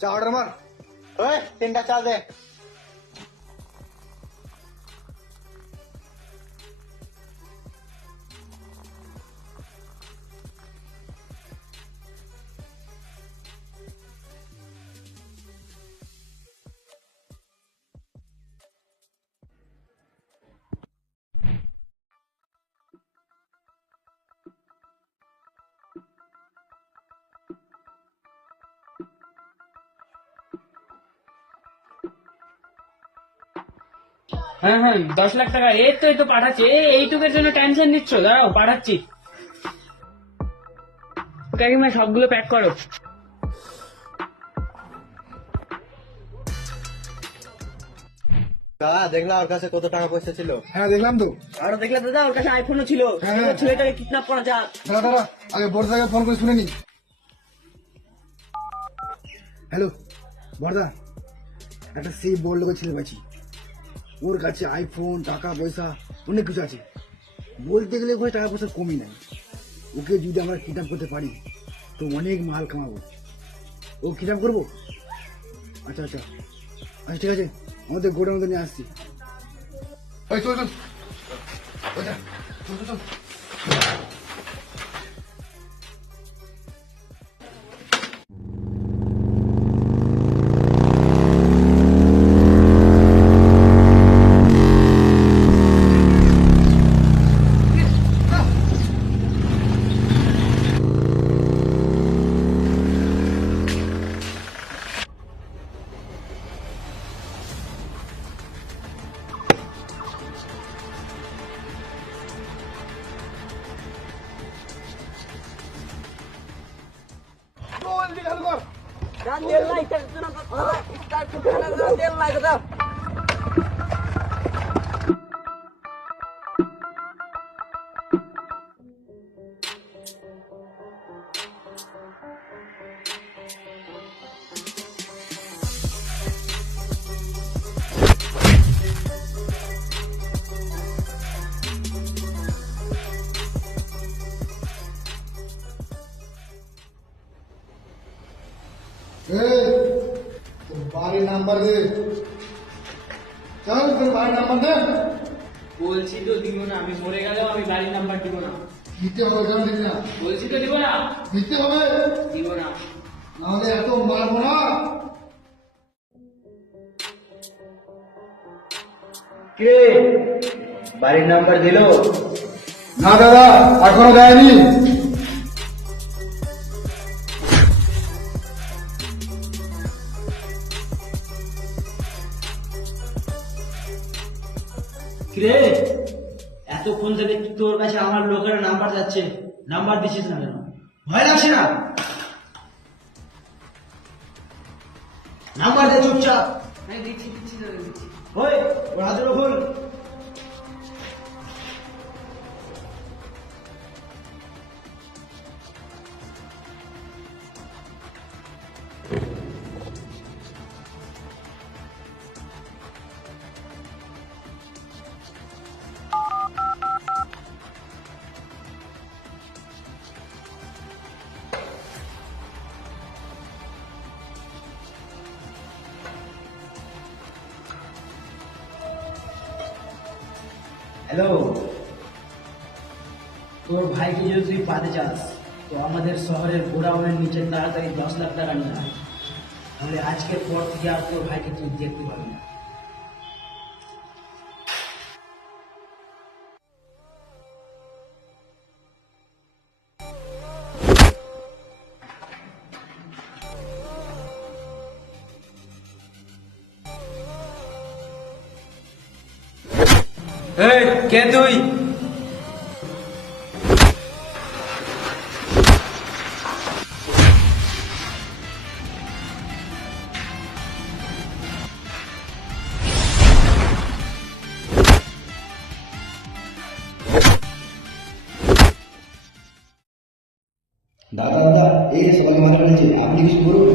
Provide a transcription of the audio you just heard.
চা অর্ডার মার। ওই 3টা চা দে। হ্যাঁ হ্যাঁ 10 লাখ টাকা এই তো পাঠাচ্ছি। এইটুকের জন্য টেনশন নিচ্ছ? দাঁড়াও পাঠাচ্ছি। কাকিমা সবগুলো প্যাক করো। দেখলা ওর কাছে কত টাকা পয়সা ছিল? হ্যাঁ দেখলাম তো। আর দেখলে দাদা ওর কাছে আইফোনও ছিল। হ্যাঁ, হ্যাঁ। ছেলেটাকে কিডন্যাপ করা যাক। দাঁড়া দাঁড়া, আগে বর্দাকে ফোন করে শুনে নি। হ্যালো বর্দা, একটা সেই বড় লোকের ছেলে পাচ্ছি। ওর কাছে আইফোন, টাকা পয়সা অনেক কিছু আছে। বলতে গেলে ওখানে টাকা পয়সা কমই নাই। ওকে যদি আমরা কিডন্যাপ করতে পারি তো অনেক মাল কামাবো। ও কিডন্যাপ করবো? আচ্ছা আচ্ছা আচ্ছা ঠিক আছে, আমাদের গোডাউন মধ্যে নিয়ে আসছি। চল চল চল চল চল। বাড়ির নাম্বার দে। চল তোর বাড়ির নাম্বার দে। বলছি তো দিব না, আমি মরে গেলেও আমি বাড়ির নাম্বার দিব না। দিতে হবে, কেন দিবি না? বলছি তো দিব না, দিতে হবে, দিব না। নাহলে এত মারবো না। কে বাড়ির নাম্বার দিল? না দাদা, এখনো দেয়নি। কিরে এতক্ষণ থেকে তোর কাছে আমার লোকের নাম্বার যাচ্ছে, নাম্বার দিছিস না কেন? ভয় লাগছে না? নাম্বার দে চুপচাপ। ওই ওর হাতের ওপর। হ্যালো, তোর ভাইকে যদি তুই পাতে চাস তো আমাদের শহরের গোডাউনের নিচে তাড়াতাড়ি 10 লাখ টাকা নিয়ে আয়, তাহলে আজকের পর থেকে আর তোর ভাইকে তুই দেখতে পাবি না। এই কে তুই? দাদা দাদা, এই সকালে মাথা নিচে, আপনি কিছু করুন।